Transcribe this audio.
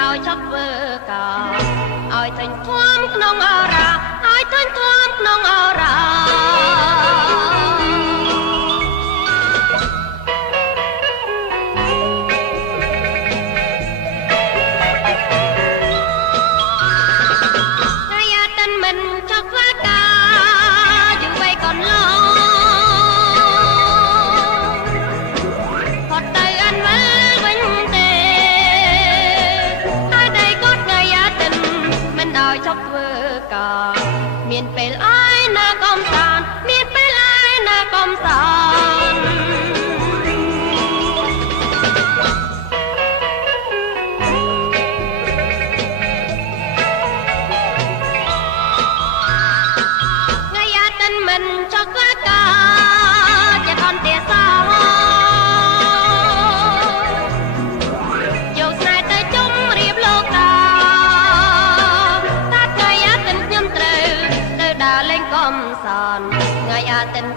ឲ្យចប់ធ្វើការឲ្យធំធំក្នុងអរាឲ្យធំធំក្នុងអរាមានពេលអើយណាកំសាន្តមានពេលអើយណាកំសាន្តថ្ងៃអាទិត្យមិនចុះធ្វើការជាអន្តេសាយកស្នេហ៍ទៅជុំរៀបលោកតាដើរលេងកំសាន្តថ្ងៃអាទិត្យ